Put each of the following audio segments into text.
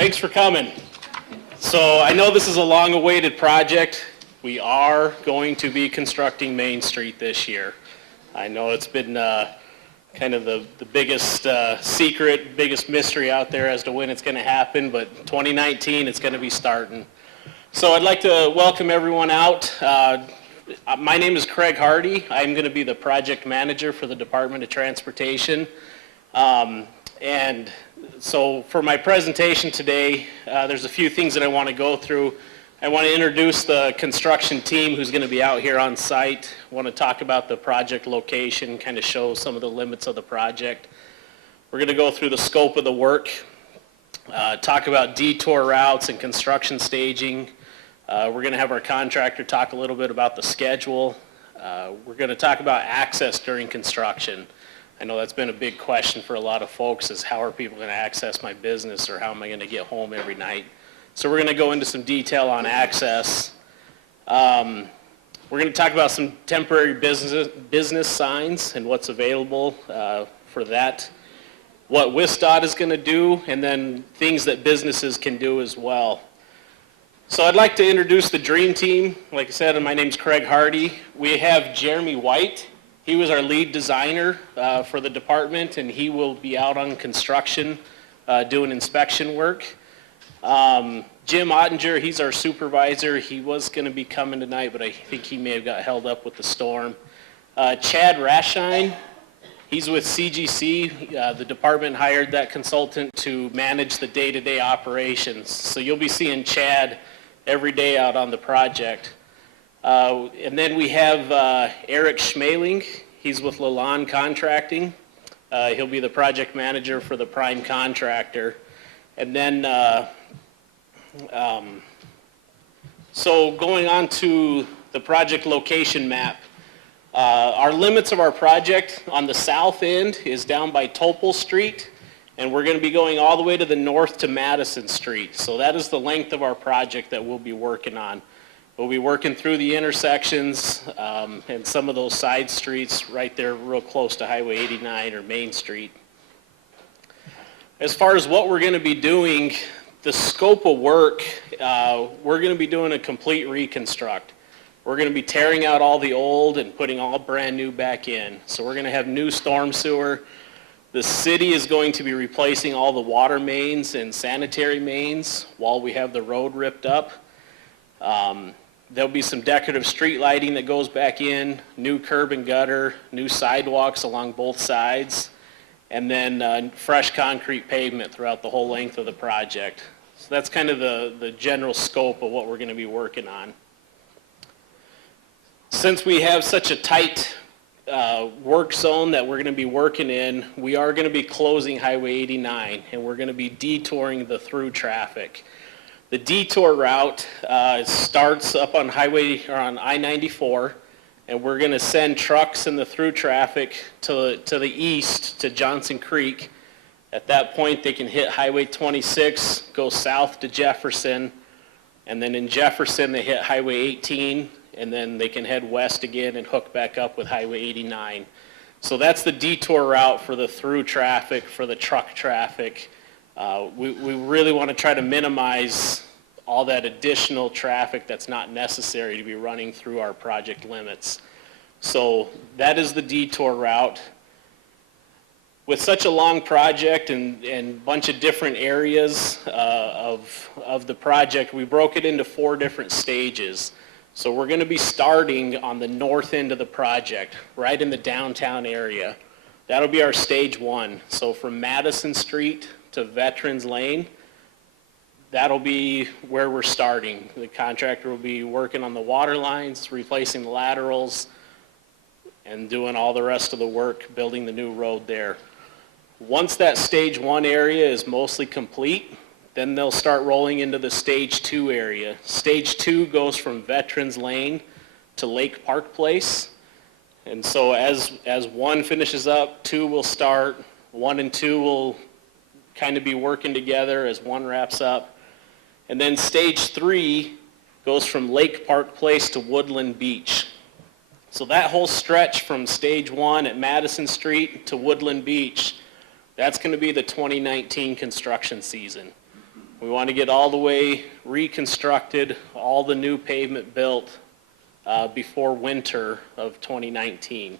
Thanks for coming. So I know this is a long-awaited project. We are going to be constructing Main Street this year. I know it's been kind of the biggest secret, biggest mystery out there as to when it's going to happen, but 2019 it's going to be starting. So I'd like to welcome everyone out. My name is Craig Hardy. I'm going to be the project manager for the Department of Transportation. And so for my presentation today, there's a few things that I want to go through. I want to introduce the construction team who's going to be out here on site. I want to talk about the project location, kind of show some of the limits of the project. We're going to go through the scope of the work, talk about detour routes and construction staging. We're going to have our contractor talk a little bit about the schedule. We're going to talk about access during construction. I know that's been a big question for a lot of folks, is how are people going to access my business, or how am I going to get home every night? So we're going to go into some detail on access. We're going to talk about some temporary business signs and what's available for that, what WisDOT is going to do, and then things that businesses can do as well. So I'd like to introduce the dream team. Like I said, my name's Craig Hardy. We have Jeremy White. He was our lead designer for the department, and he will be out on construction doing inspection work. Jim Ottinger, he's our supervisor. He was going to be coming tonight, but I think he may have got held up with the storm. Chad Raschine, he's with CGC. The department hired that consultant to manage the day-to-day operations. So you'll be seeing Chad every day out on the project. And then we have Eric Schmaling. He's with Lalonde Contracting. He'll be the project manager for the prime contractor. And then, so going on to the project location map. Our limits of our project on the south end is down by Topol Street, and we're going to be going all the way to the north to Madison Street. So that is the length of our project that we'll be working on. We'll be working through the intersections and some of those side streets right there real close to Highway 89 or Main Street. As far as what we're going to be doing, the scope of work, we're going to be doing a complete reconstruct. We're going to be tearing out all the old and putting all brand new back in. So we're going to have new storm sewer. The city is going to be replacing all the water mains and sanitary mains while we have the road ripped up. There'll be some decorative street lighting that goes back in, new curb and gutter, new sidewalks along both sides, and then fresh concrete pavement throughout the whole length of the project. So that's kind of the general scope of what we're going to be working on. Since we have such a tight work zone that we're going to be working in, we are going to be closing Highway 89, and we're going to be detouring the through traffic. The detour route starts up on highway or on I-94, and we're going to send trucks in the through traffic to the east to Johnson Creek. At that point, they can hit Highway 26, go south to Jefferson, and then in Jefferson they hit Highway 18, and then they can head west again and hook back up with Highway 89. So that's the detour route for the through traffic, for the truck traffic. We really want to try to minimize all that additional traffic that's not necessary to be running through our project limits. So that is the detour route. With such a long project and bunch of different areas of the project, we broke it into 4 different stages. So we're going to be starting on the north end of the project, right in the downtown area. That'll be our stage 1. So from Madison Street to Veterans Lane, that'll be where we're starting. The contractor will be working on the water lines, replacing the laterals, and doing all the rest of the work, building the new road there. Once that stage 1 area is mostly complete, then they'll start rolling into the stage 2 area. Stage 2 goes from Veterans Lane to Lake Park Place. And so as 1 finishes up, 2 will start. 1 and 2 will kind of be working together as 1 wraps up. And then stage 3 goes from Lake Park Place to Woodland Beach. So that whole stretch from stage 1 at Madison Street to Woodland Beach, that's going to be the 2019 construction season. We want to get all the way reconstructed, all the new pavement built before winter of 2019.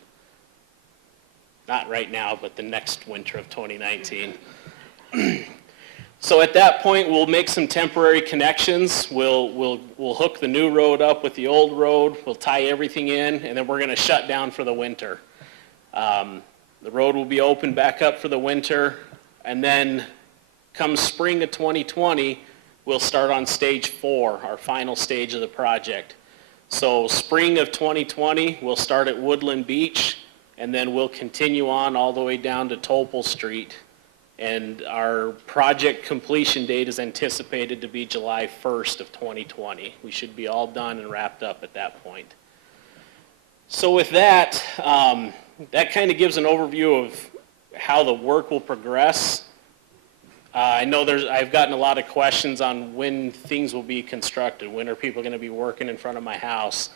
Not right now, but the next winter of 2019. So at that point, we'll make some temporary connections. We'll hook the new road up with the old road. We'll tie everything in, and then we're going to shut down for the winter. The road will be open back up for the winter, and then come spring of 2020, we'll start on stage 4, our final stage of the project. So spring of 2020, we'll start at Woodland Beach, and then we'll continue on all the way down to Topol Street. And our project completion date is anticipated to be July 1st of 2020. We should be all done and wrapped up at that point. So with that, that kind of gives an overview of how the work will progress. I know I've gotten a lot of questions on when things will be constructed. When are people going to be working in front of my house?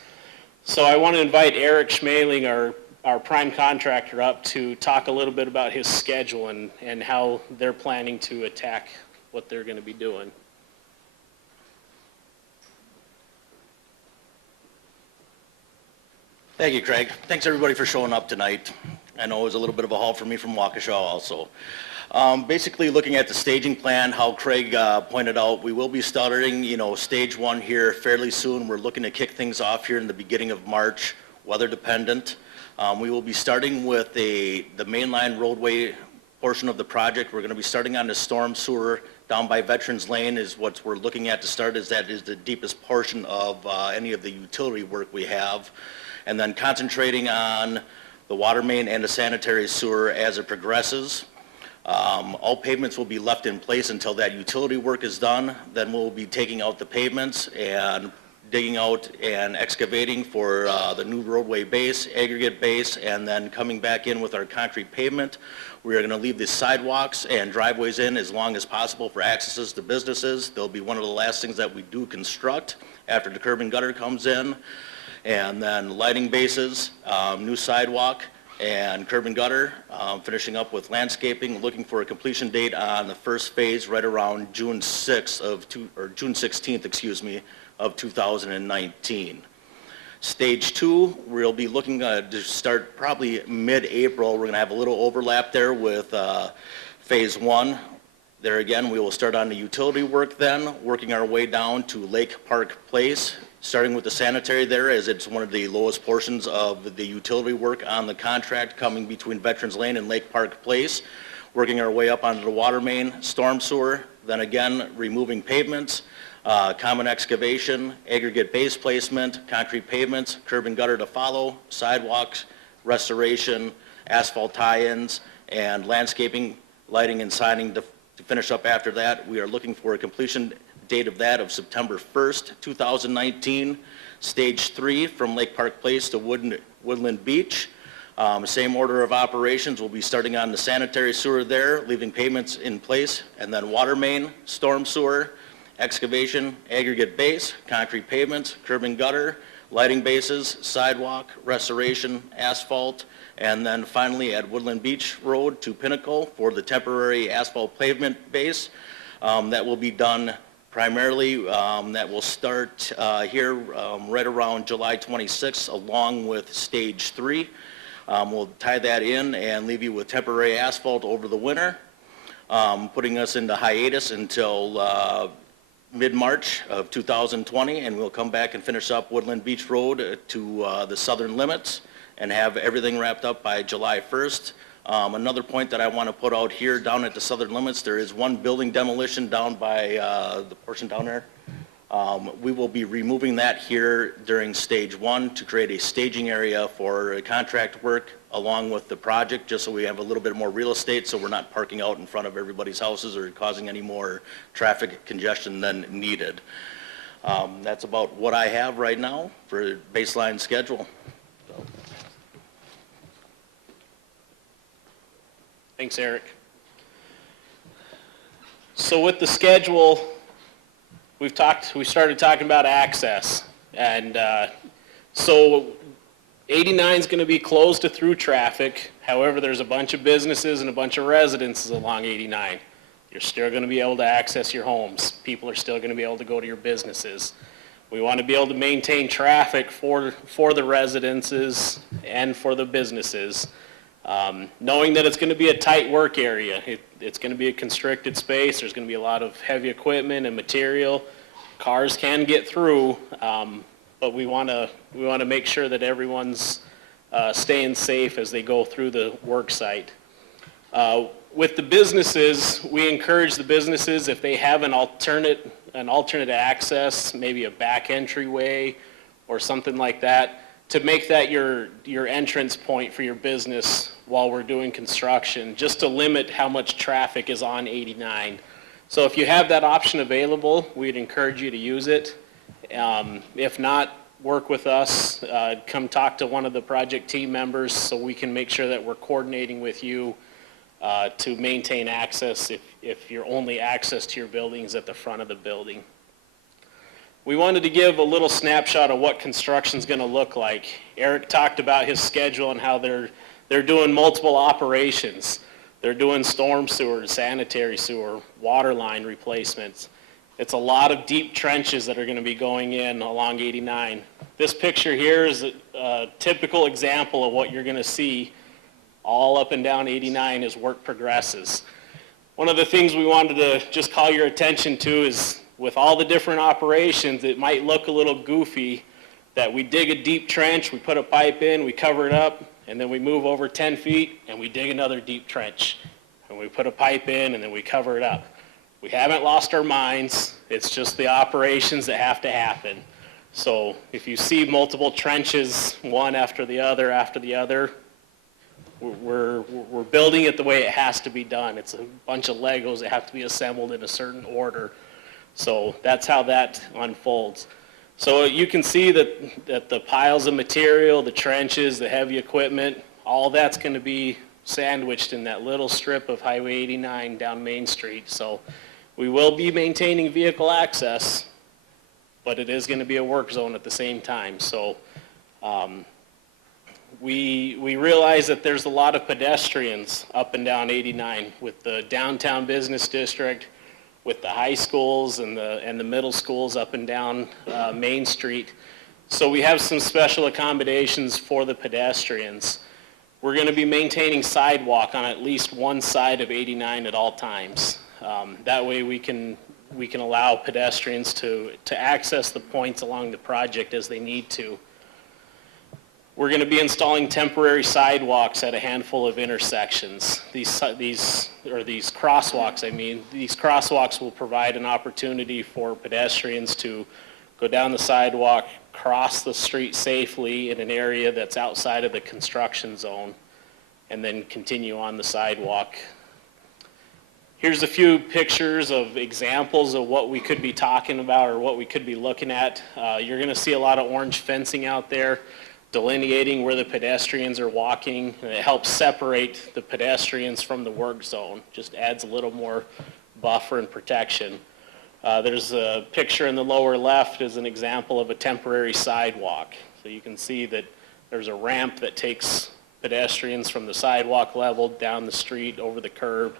So I want to invite Eric Schmaling, our prime contractor, up to talk a little bit about his schedule and how they're planning to attack what they're going to be doing. Thank you, Craig. Thanks everybody for showing up tonight. I know it was a little bit of a haul for me from Waukesha also. Basically looking at the staging plan, how Craig pointed out, we will be starting, stage 1 here fairly soon. We're looking to kick things off here in the beginning of March, weather dependent. We will be starting with the mainline roadway portion of the project. We're going to be starting on the storm sewer down by Veterans Lane is what we're looking at to start, as that is the deepest portion of any of the utility work we have. And then concentrating on the water main and the sanitary sewer as it progresses. All pavements will be left in place until that utility work is done. Then we'll be taking out the pavements and digging out and excavating for the new roadway base, aggregate base, and then coming back in with our concrete pavement. We are going to leave the sidewalks and driveways in as long as possible for accesses to businesses. They'll be one of the last things that we do construct after the curb and gutter comes in. And then lighting bases, new sidewalk, and curb and gutter, finishing up with landscaping, looking for a completion date on the first phase right around June 16th, of 2019. Stage 2, we'll be looking to start probably mid-April. We're going to have a little overlap there with phase 1. There again, we will start on the utility work then, working our way down to Lake Park Place, starting with the sanitary there, as it's one of the lowest portions of the utility work on the contract, coming between Veterans Lane and Lake Park Place, working our way up onto the water main, storm sewer, then again removing pavements, common excavation, aggregate base placement, concrete pavements, curb and gutter to follow, sidewalks, restoration, asphalt tie-ins, and landscaping, lighting, and signing to finish up after that. We are looking for a completion date of that of September 1st, 2019. Stage 3 from Lake Park Place to Woodland Beach. Same order of operations. We'll be starting on the sanitary sewer there, leaving pavements in place, and then water main, storm sewer, excavation, aggregate base, concrete pavements, curb and gutter, lighting bases, sidewalk, restoration, asphalt, and then finally at Woodland Beach Road to Pinnacle for the temporary asphalt pavement base. That will be done primarily, that will start here right around July 26th along with stage 3. We'll tie that in and leave you with temporary asphalt over the winter, putting us into hiatus until mid-March of 2020, and we'll come back and finish up Woodland Beach Road to the southern limits and have everything wrapped up by July 1st. Another point that I want to put out here, down at the southern limits, there is one building demolition down by the portion down there. We will be removing that here during stage 1 to create a staging area for contract work along with the project, just so we have a little bit more real estate, so we're not parking out in front of everybody's houses or causing any more traffic congestion than needed. That's about what I have right now for baseline schedule. Thanks, Eric. So with the schedule, we started talking about access, and so 89 is going to be closed to through traffic. However, there's a bunch of businesses and a bunch of residences along 89. You're still going to be able to access your homes. People are still going to be able to go to your businesses. We want to be able to maintain traffic for the residences and for the businesses, knowing that it's going to be a tight work area. It's going to be a constricted space. There's going to be a lot of heavy equipment and material. Cars can get through, but we want to make sure that everyone's staying safe as they go through the work site. With the businesses, we encourage the businesses, if they have an alternate access, maybe a back entryway or something like that, to make that your entrance point for your business while we're doing construction, just to limit how much traffic is on 89. So if you have that option available, we'd encourage you to use it. If not, work with us. Come talk to one of the project team members so we can make sure that we're coordinating with you to maintain access if your only access to your building is at the front of the building. We wanted to give a little snapshot of what construction is going to look like. Eric talked about his schedule and how they're doing multiple operations. They're doing storm sewer, sanitary sewer, water line replacements. It's a lot of deep trenches that are going to be going in along 89. This picture here is a typical example of what you're going to see all up and down 89 as work progresses. One of the things we wanted to just call your attention to is with all the different operations, it might look a little goofy that we dig a deep trench, we put a pipe in, we cover it up, and then we move over 10 feet and we dig another deep trench. And we put a pipe in and then we cover it up. We haven't lost our minds, it's just the operations that have to happen. So if you see multiple trenches, one after the other, we're building it the way it has to be done. It's a bunch of Legos that have to be assembled in a certain order. So that's how that unfolds. So you can see that the piles of material, the trenches, the heavy equipment, all that's going to be sandwiched in that little strip of Highway 89 down Main Street. So we will be maintaining vehicle access, but it is going to be a work zone at the same time. So we realize that there's a lot of pedestrians up and down 89 with the downtown business district, with the high schools and the middle schools up and down Main Street. So we have some special accommodations for the pedestrians. We're going to be maintaining sidewalk on at least one side of 89 at all times. That way we can allow pedestrians to access the points along the project as they need to. We're going to be installing temporary sidewalks at a handful of intersections. These crosswalks, these crosswalks will provide an opportunity for pedestrians to go down the sidewalk, cross the street safely in an area that's outside of the construction zone, and then continue on the sidewalk. Here's a few pictures of examples of what we could be talking about or what we could be looking at. You're going to see a lot of orange fencing out there, delineating where the pedestrians are walking, and it helps separate the pedestrians from the work zone. Just adds a little more buffer and protection. There's a picture in the lower left as an example of a temporary sidewalk. So you can see that there's a ramp that takes pedestrians from the sidewalk level down the street over the curb.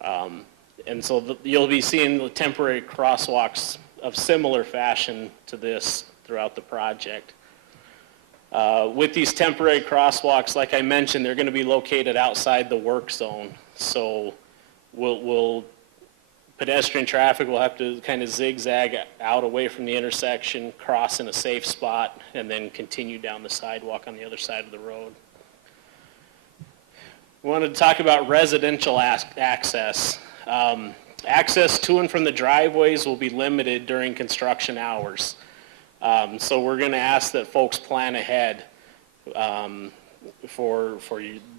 And so you'll be seeing temporary crosswalks of similar fashion to this throughout the project. With these temporary crosswalks, like I mentioned, they're going to be located outside the work zone. So pedestrian traffic will have to kind of zigzag out away from the intersection, cross in a safe spot, and then continue down the sidewalk on the other side of the road. We wanted to talk about residential access. Access to and from the driveways will be limited during construction hours. So we're going to ask that folks plan ahead for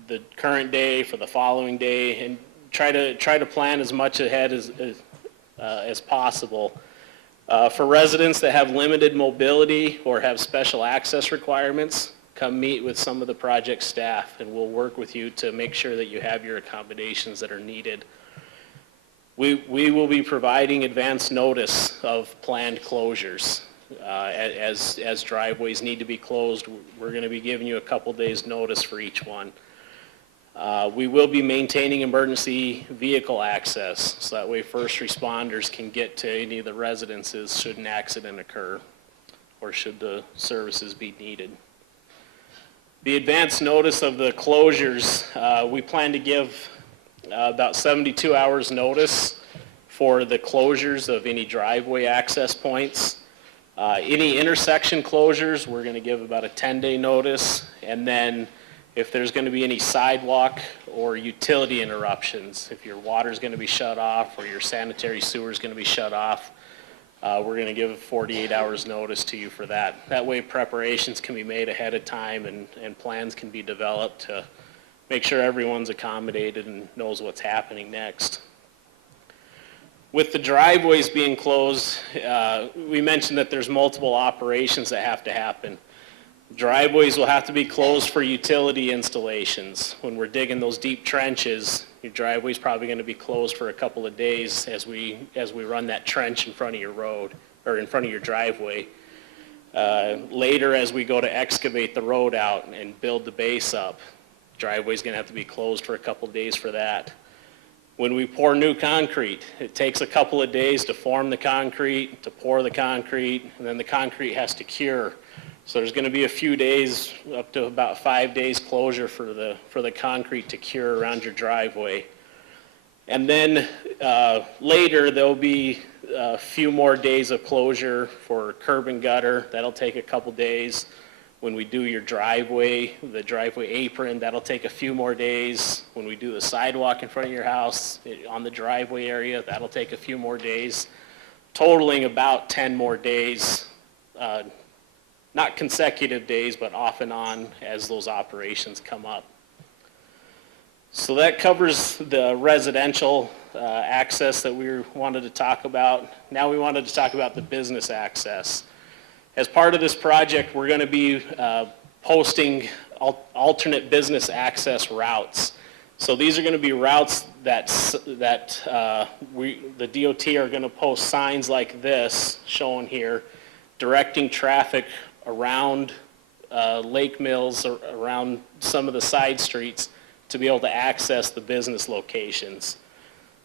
the current day, for the following day, and try to plan as much ahead as possible. For residents that have limited mobility or have special access requirements, come meet with some of the project staff, and we'll work with you to make sure that you have your accommodations that are needed. We will be providing advance notice of planned closures. As driveways need to be closed, we're going to be giving you a couple days notice for each one. We will be maintaining emergency vehicle access, so that way first responders can get to any of the residences should an accident occur or should the services be needed. The advance notice of the closures, we plan to give about 72 hours notice for the closures of any driveway access points. Any intersection closures, we're going to give about a 10-day notice, and then if there's going to be any sidewalk or utility interruptions, if your water's going to be shut off or your sanitary sewer is going to be shut off, we're going to give 48 hours notice to you for that. That way preparations can be made ahead of time and plans can be developed to make sure everyone's accommodated and knows what's happening next. With the driveways being closed, we mentioned that there's multiple operations that have to happen. Driveways will have to be closed for utility installations. When we're digging those deep trenches, your driveway's probably going to be closed for a couple of days as we run that trench in front of your road, or in front of your driveway. Later, as we go to excavate the road out and build the base up, driveway's going to have to be closed for a couple of days for that. When we pour new concrete, it takes a couple of days to form the concrete, to pour the concrete, and then the concrete has to cure. So there's going to be a few days, up to about 5 days closure for the concrete to cure around your driveway. And then later there'll be a few more days of closure for curb and gutter. That'll take a couple days. When we do your driveway, the driveway apron, that'll take a few more days. When we do the sidewalk in front of your house on the driveway area, that'll take a few more days, totaling about 10 more days. Not consecutive days, but off and on as those operations come up. So that covers the residential access that we wanted to talk about. Now we wanted to talk about the business access. As part of this project, we're going to be posting alternate business access routes. So these are going to be routes that the DOT are going to post signs like this, shown here, directing traffic around Lake Mills, or around some of the side streets to be able to access the business locations.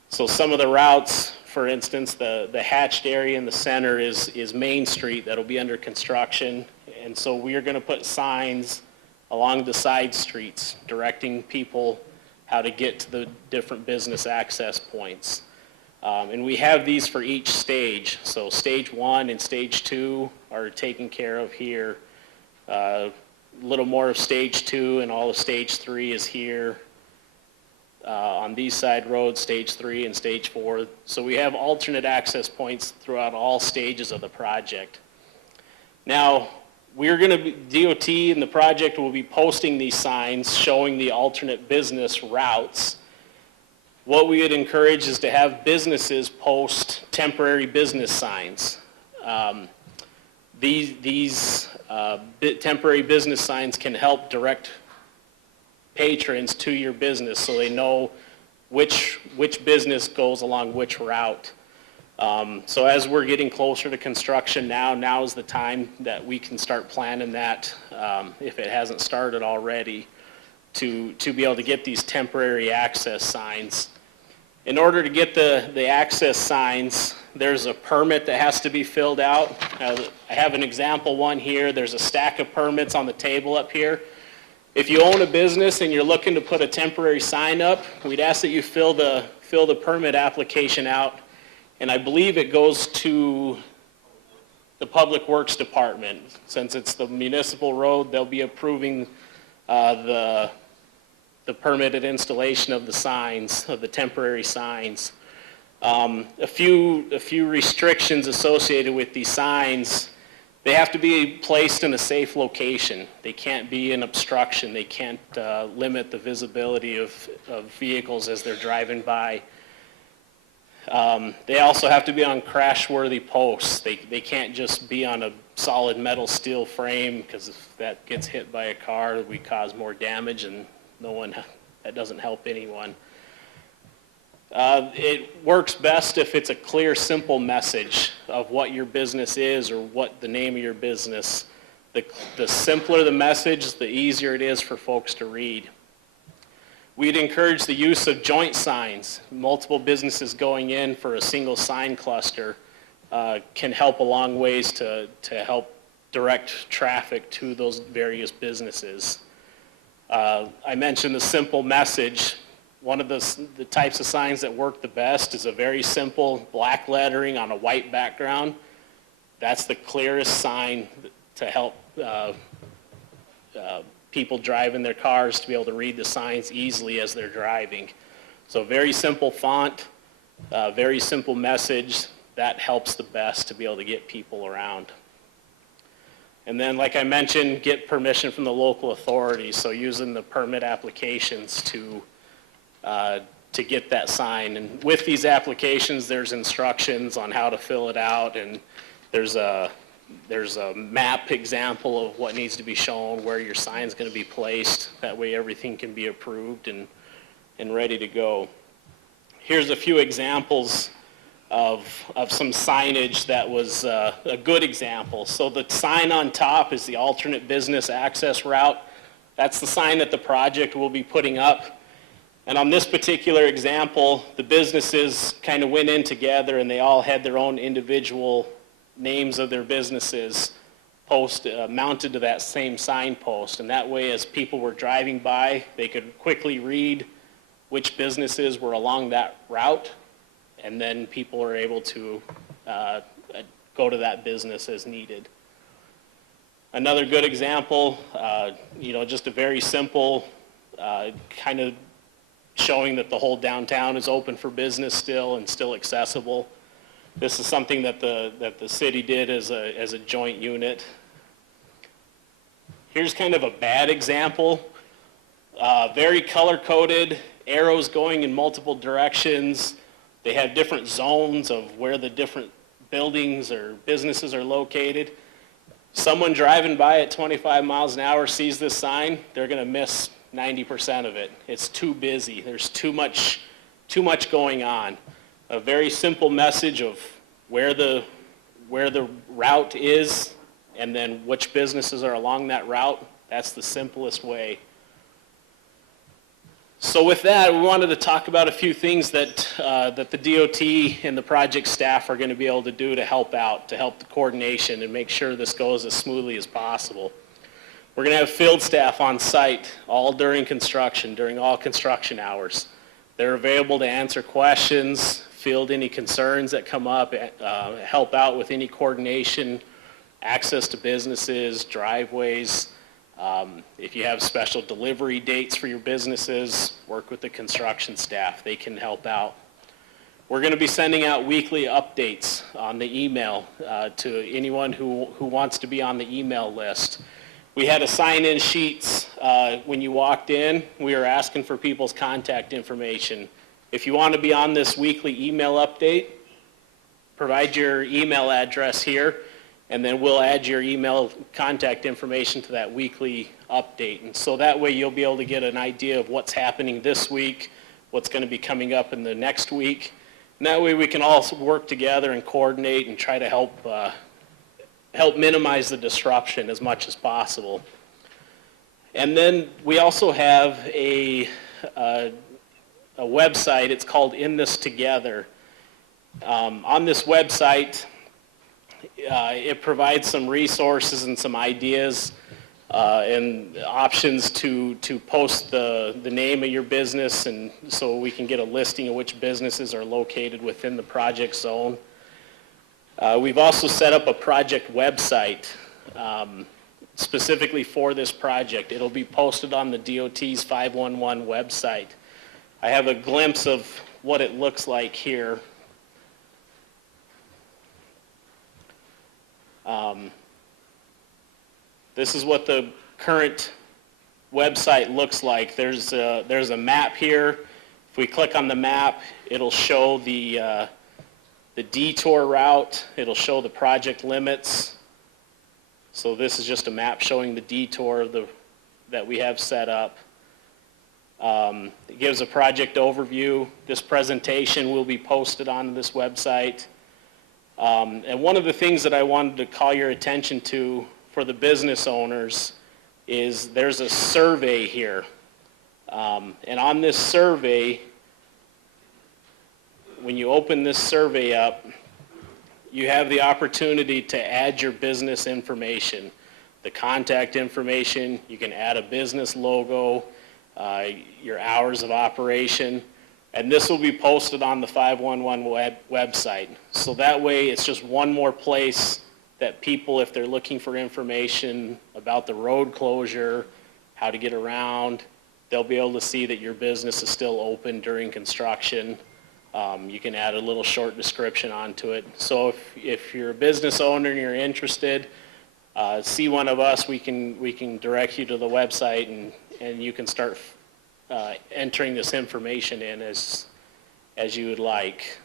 So some of the routes, for instance, the hatched area in the center is Main Street that'll be under construction. And so we are going to put signs along the side streets directing people how to get to the different business access points. And we have these for each stage. So stage 1 and stage 2 are taken care of here. A little more of stage 2 and all of stage 3 is here. On these side roads, stage 3 and stage 4. So we have alternate access points throughout all stages of the project. Now, we're going to, DOT and the project will be posting these signs showing the alternate business routes. What we would encourage is to have businesses post temporary business signs. These temporary business signs can help direct patrons to your business so they know which business goes along which route. So as we're getting closer to construction now is the time that we can start planning that, if it hasn't started already, to be able to get these temporary access signs. In order to get the access signs, there's a permit that has to be filled out. I have an example one here. There's a stack of permits on the table up here. If you own a business and you're looking to put a temporary sign up, we'd ask that you fill the permit application out, and I believe it goes to the Public Works Department. Since it's the municipal road, they'll be approving the permitted installation of the signs, of the temporary signs. A few restrictions associated with these signs. They have to be placed in a safe location. They can't be an obstruction. They can't limit the visibility of vehicles as they're driving by. They also have to be on crash-worthy posts. They can't just be on a solid metal steel frame, because if that gets hit by a car, we cause more damage, and that doesn't help anyone. It works best if it's a clear, simple message of what your business is or what the name of your business. The simpler the message, the easier it is for folks to read. We'd encourage the use of joint signs. Multiple businesses going in for a single sign cluster can help a long ways to help direct traffic to those various businesses. I mentioned the simple message. One of the types of signs that work the best is a very simple black lettering on a white background. That's the clearest sign to help people driving their cars to be able to read the signs easily as they're driving. So very simple font, very simple message. That helps the best to be able to get people around. And then, like I mentioned, get permission from the local authorities. So using the permit applications to get that sign. And with these applications, there's instructions on how to fill it out, and there's a map example of what needs to be shown, where your sign's going to be placed. That way everything can be approved and ready to go. Here's a few examples of some signage that was a good example. So the sign on top is the alternate business access route. That's the sign that the project will be putting up. And on this particular example, the businesses kind of went in together and they all had their own individual names of their businesses mounted to that same signpost. And that way, as people were driving by, they could quickly read which businesses were along that route, and then people are able to go to that business as needed. Another good example, just a very simple kind of showing that the whole downtown is open for business still and still accessible. This is something that the city did as a joint unit. Here's kind of a bad example. Very color-coded, arrows going in multiple directions. They have different zones of where the different buildings or businesses are located. Someone driving by at 25 miles an hour sees this sign, they're going to miss 90% of it. It's too busy. There's too much going on. A very simple message of where the route is and then which businesses are along that route. That's the simplest way. So with that, we wanted to talk about a few things that the DOT and the project staff are going to be able to do to help out, to help the coordination and make sure this goes as smoothly as possible. We're going to have field staff on site all during construction, during all construction hours. They're available to answer questions, field any concerns that come up, help out with any coordination, access to businesses, driveways. If you have special delivery dates for your businesses, work with the construction staff. They can help out. We're going to be sending out weekly updates on the email to anyone who wants to be on the email list. We had a sign-in sheets when you walked in. We were asking for people's contact information. If you want to be on this weekly email update, provide your email address here, and then we'll add your email contact information to that weekly update. And so that way you'll be able to get an idea of what's happening this week, what's going to be coming up in the next week. And that way we can all work together and coordinate and try to help minimize the disruption as much as possible. And then we also have a website. It's called In This Together. On this website, it provides some resources and some ideas and options to post the name of your business, and so we can get a listing of which businesses are located within the project zone. We've also set up a project website specifically for this project. It'll be posted on the DOT's 511 website. I have a glimpse of what it looks like here. This is what the current website looks like. There's a map here. If we click on the map, it'll show the detour route. It'll show the project limits. So this is just a map showing the detour that we have set up. It gives a project overview. This presentation will be posted on this website. And one of the things that I wanted to call your attention to for the business owners is there's a survey here. And on this survey, when you open this survey up, you have the opportunity to add your business information, the contact information. You can add a business logo, your hours of operation, and this will be posted on the 511 website. So that way it's just one more place that people, if they're looking for information about the road closure, how to get around, they'll be able to see that your business is still open during construction. You can add a little short description onto it. So if you're a business owner and you're interested, see one of us, we can direct you to the website, and you can start entering this information in as you would like.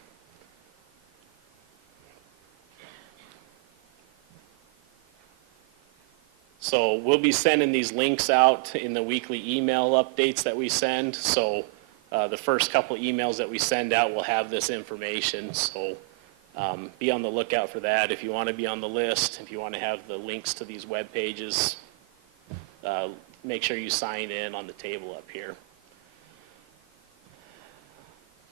So we'll be sending these links out in the weekly email updates that we send. So the first couple emails that we send out will have this information. So be on the lookout for that. If you want to be on the list, if you want to have the links to these web pages, make sure you sign in on the table up here.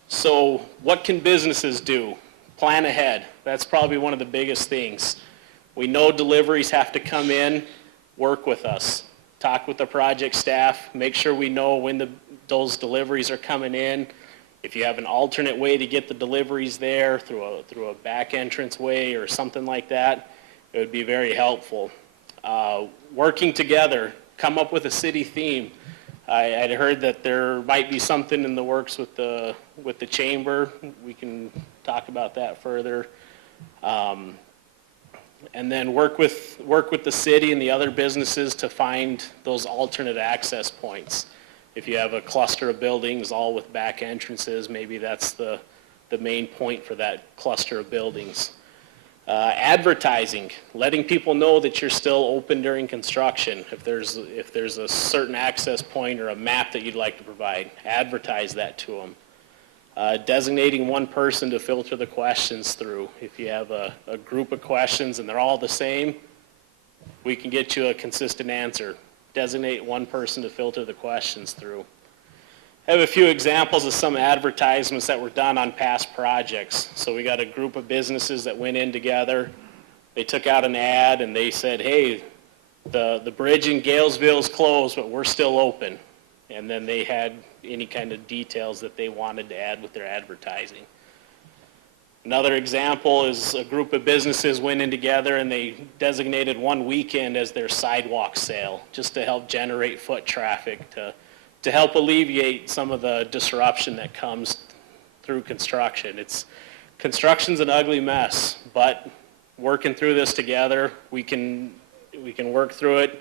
So what can businesses do? Plan ahead. That's probably one of the biggest things. We know deliveries have to come in. Work with us. Talk with the project staff. Make sure we know when those deliveries are coming in. If you have an alternate way to get the deliveries there through a back entrance way or something like that, it would be very helpful. Working together, come up with a city theme. I'd heard that there might be something in the works with the chamber. We can talk about that further. And then work with the city and the other businesses to find those alternate access points. If you have a cluster of buildings all with back entrances, maybe that's the main point for that cluster of buildings. Advertising, letting people know that you're still open during construction. If there's a certain access point or a map that you'd like to provide, advertise that to them. Designating one person to filter the questions through. If you have a group of questions and they're all the same, we can get you a consistent answer. Designate one person to filter the questions through. I have a few examples of some advertisements that were done on past projects. So we got a group of businesses that went in together. They took out an ad and they said, hey, the bridge in Galesville is closed, but we're still open. And then they had any kind of details that they wanted to add with their advertising. Another example is a group of businesses went in together and they designated one weekend as their sidewalk sale, just to help generate foot traffic, to help alleviate some of the disruption that comes through construction. Construction's an ugly mess, but working through this together, we can work through it.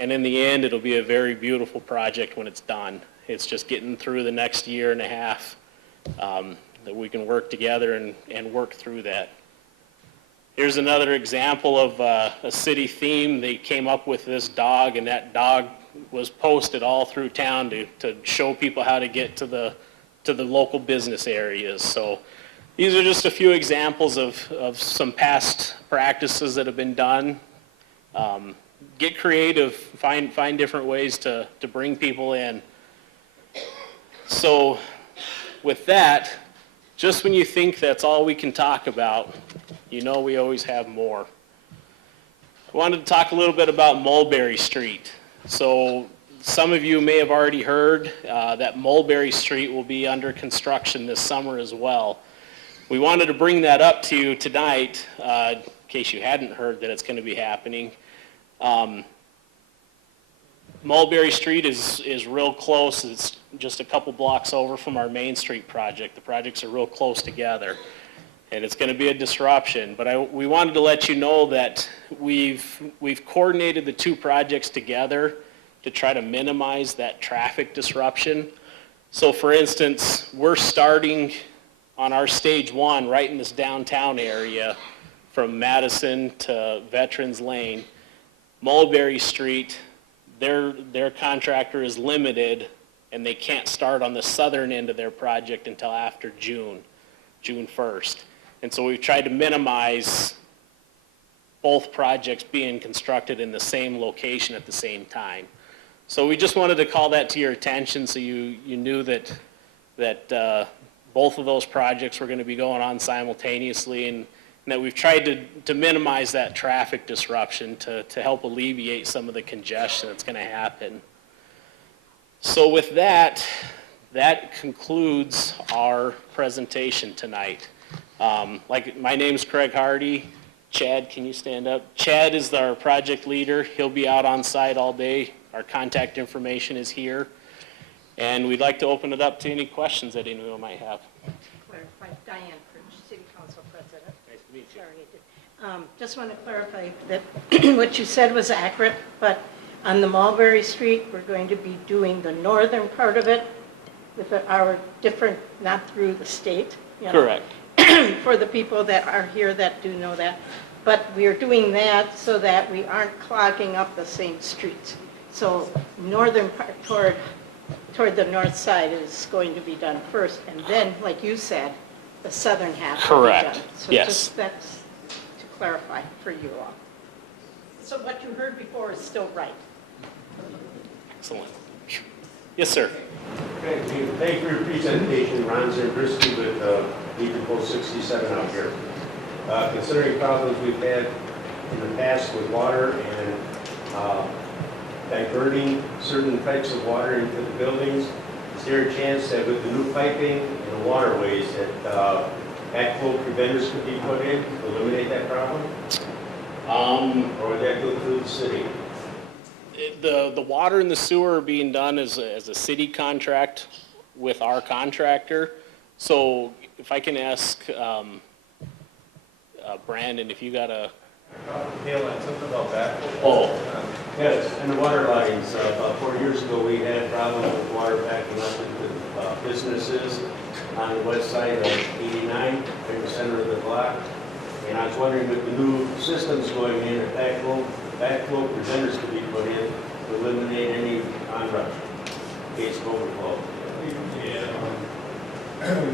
And in the end, it'll be a very beautiful project when it's done. It's just getting through the next year and a half that we can work together and work through that. Here's another example of a city theme. They came up with this dog, and that dog was posted all through town to show people how to get to the local business areas. So these are just a few examples of some past practices that have been done. Get creative, find different ways to bring people in. So with that, just when you think that's all we can talk about, you know we always have more. I wanted to talk a little bit about Mulberry Street. So some of you may have already heard that Mulberry Street will be under construction this summer as well. We wanted to bring that up to you tonight, in case you hadn't heard that it's going to be happening. Mulberry Street is real close. It's just a couple blocks over from our Main Street project. The projects are real close together, and it's going to be a disruption. But we wanted to let you know that we've coordinated the two projects together to try to minimize that traffic disruption. So for instance, we're starting on our stage one right in this downtown area from Madison to Veterans Lane. Mulberry Street, their contractor is limited and they can't start on the southern end of their project until after June 1st. And so we've tried to minimize both projects being constructed in the same location at the same time. So we just wanted to call that to your attention so you knew that both of those projects were going to be going on simultaneously, and that we've tried to minimize that traffic disruption to help alleviate some of the congestion that's going to happen. So with that concludes our presentation tonight. My name's Craig Hardy. Chad, can you stand up? Chad is our project leader. He'll be out on site all day. Our contact information is here. And we'd like to open it up to any questions that anyone might have. Clarify, Diane Fringe, City Council President. Nice to meet you. Sorry, I did. Just want to clarify that what you said was accurate, but on the Mulberry Street, we're going to be doing the northern part of it with our different, not through the state. You know, Correct. for the people that are here that do know that. But we are doing that so that we aren't clogging up the same streets. So northern part toward the north side is going to be done first, and then, like you said, the southern half will be done. Correct. So Yes. just that's to clarify for you all. So what you heard before is still right. Excellent. Yes, sir. Okay, thank you for your presentation. Ron Zambrisky with Legion Post 67 out here. Considering problems we've had in the past with water and diverting certain types of water into the buildings, is there a chance that with the new piping and the waterways that backflow preventers could be put in to eliminate that problem? Or would that go through the city? The water and the sewer are being done as a city contract with our contractor. So if I can ask Brandon, if you got a... Neil, something about that. Oh, Yes, and the water lines, about 4 years ago, we had problems with water backing up into businesses on the west side of 89, in the center of the block. And I was wondering if the new systems going in, if backflow preventers could be put in to eliminate any on-rush, in case of overflow. Yeah.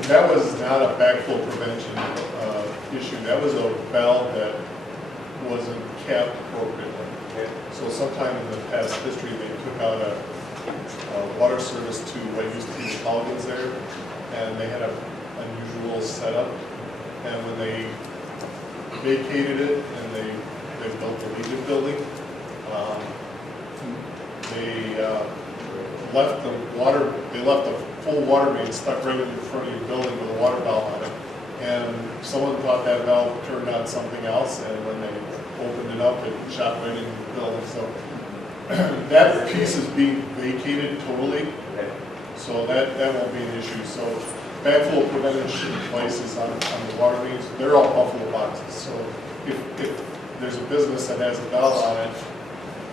That was not a backflow prevention issue. That was a valve that wasn't capped appropriately. Okay. So sometime in the past history, they took out a water service to what used to be the Colligan's there, and they had an unusual setup. And when they vacated it and they built the Legion building, they left the full water main stuck right in front of your building with a water valve on it. And someone thought that valve turned on something else, and when they opened it up, it shot right into the building. So that piece is being vacated totally, so that won't be an issue. So backflow prevention devices on the water mains, they're all Buffalo boxes. So if there's a business that has a valve on it,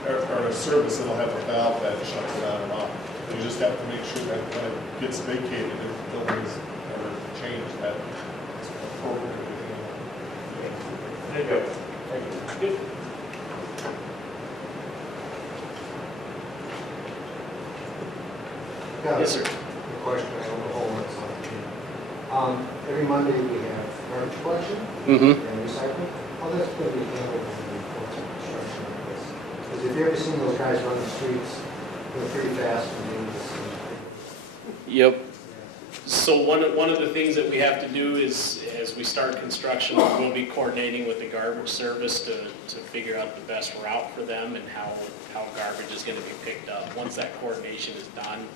or a service, it'll have a valve that shuts it on and off. You just have to make sure that when it gets vacated, if the building is ever changed, that it's appropriate. Thank you. Thank you. Yes, sir. A question, I don't know what's on. Every Monday we have garbage collection and recycling. How that's going to be handled when we go to construction like this? Because if you've ever seen those guys run the streets, they're pretty fast and doing this. yep. So one of the things that we have to do is, as we start construction, we'll be coordinating with the garbage service to figure out the best route for them and how garbage is going to be picked up. Once that coordination is done,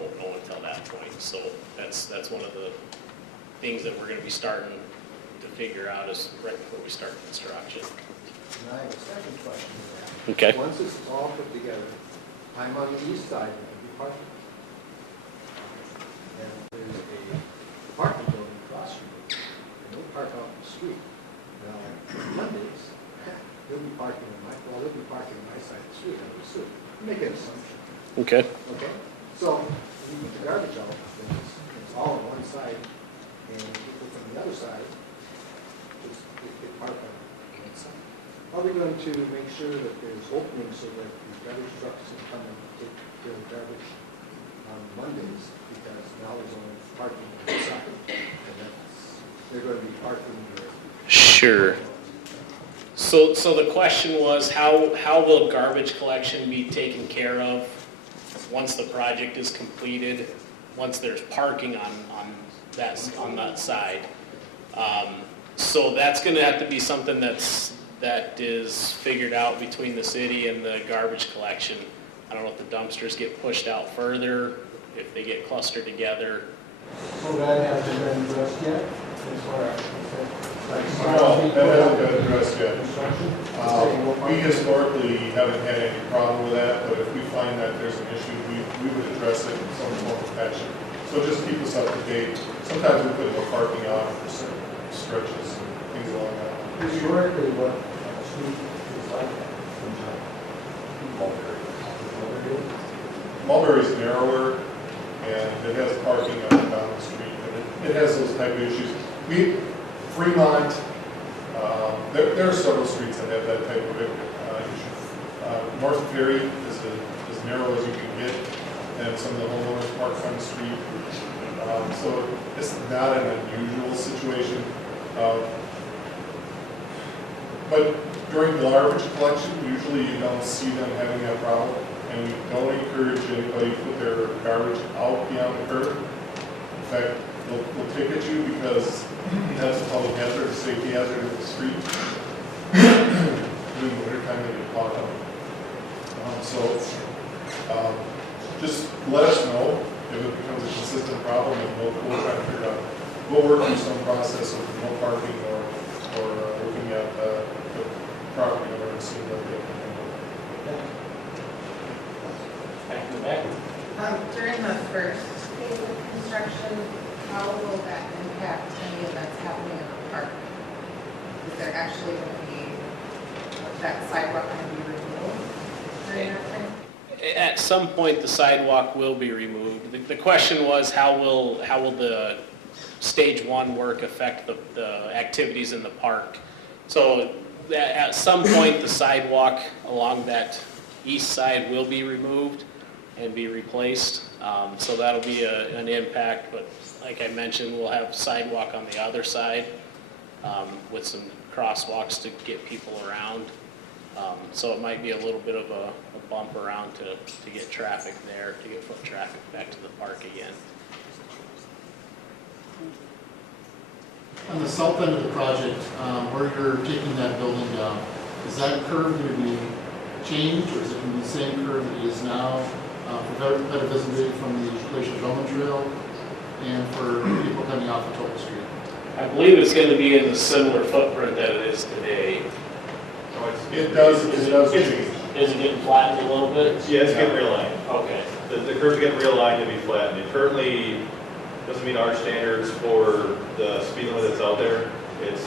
won't know until that point. So that's one of the things that we're going to be starting to figure out is right before we start construction. And I have a second question to that. Okay. Once it's all put together, I'm on the east side of the parking. And there's a parking building across from me. And they'll park out in the street. Now, Mondays, they'll be parking on my side of the street, I would assume. Make an assumption. Okay. Okay? So, when you put the garbage out, it's all on one side, and people from the other side, they park on one side. Are we going to make sure that there's openings so that the garbage trucks can come and take care of the garbage on Mondays? Because now there's only parking on one side, and they're going to be parking there. Sure. So the question was, how will garbage collection be taken care of once the project is completed, once there's parking on that side? So that's gonna have to be something that is figured out between the city and the garbage collection. I don't know if the dumpsters get pushed out further, if they get clustered together. So that hasn't been addressed yet, as far as, No, that hasn't been addressed yet. construction? We historically haven't had any problem with that, but if we find that there's an issue, we would address it in some form of fashion. So just keep us up to date. Sometimes we put the parking out for certain stretches and things along that. Historically, what street is like that? Mulberry's narrower, and it has parking up and down the street, but it has those type of issues. Fremont, there are several streets that have that type of issue. North Ferry is as narrow as you can get, and some of the homeowners park on the street. So it's not an unusual situation. But during garbage collection, usually you don't see them having that problem, and we don't encourage anybody to put their garbage out beyond the curb. In fact, we'll ticket you because that's a public hazard, a safety hazard in the street. In the wintertime, they get caught up. Just let us know if it becomes a consistent problem, and we'll try to figure out. We'll work on some process of no parking or looking at the property owner and seeing what they can do. Back to the back. During the first phase of construction, how will that impact any events happening in the park? Is there actually going to be that sidewalk going to be removed during that time? At some point, the sidewalk will be removed. The question was, how will the stage one work affect the activities in the park? So at some point, the sidewalk along that east side will be removed and be replaced. So that'll be an impact, but like I mentioned, we'll have sidewalk on the other side with some crosswalks to get people around. So it might be a little bit of a bump around to get traffic there, to get foot traffic back to the park again. On the south end of the project, where you're taking that building down, is that curve going to be changed, or is it going to be the same curve that it is now for better visibility from the Glacier Bowman Trail and for people coming off of Toll Street? I believe it's going to be in the similar footprint that it is today. It does change. Is it getting flattened a little bit? Yeah, it's getting realigned. Okay. The curve's getting realigned to be flattened. It currently doesn't meet our standards for the speed limit that's out there. It's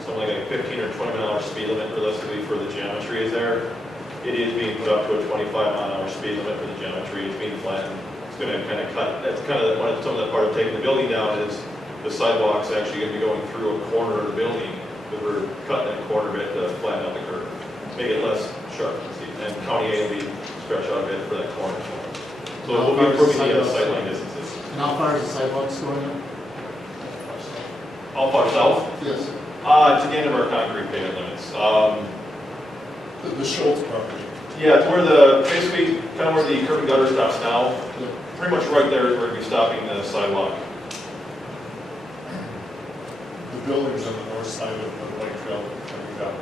something like a 15 or 20 mile an hour speed limit realistically for the geometry is there. It is being put up to a 25 mile an hour speed limit for the geometry. It's being flattened. It's going to kind of cut. That's kind of some of the part of taking the building down is the sidewalk's actually going to be going through a corner of the building, but we're cutting that corner bit to flatten out the curve, make it less sharp and steep. And County A will be stretched out a bit for that corner. So we'll be improving the sightline distances. And how far is the sidewalks going up? How far south? Yes. It's at the end of our concrete pavement limits. The Schultz property. Yeah, it's where basically kind of where the curb and gutter stops now. Yeah. Pretty much right there is where we'll be stopping the sidewalk. The building's on the north side of the Lake Trail coming down.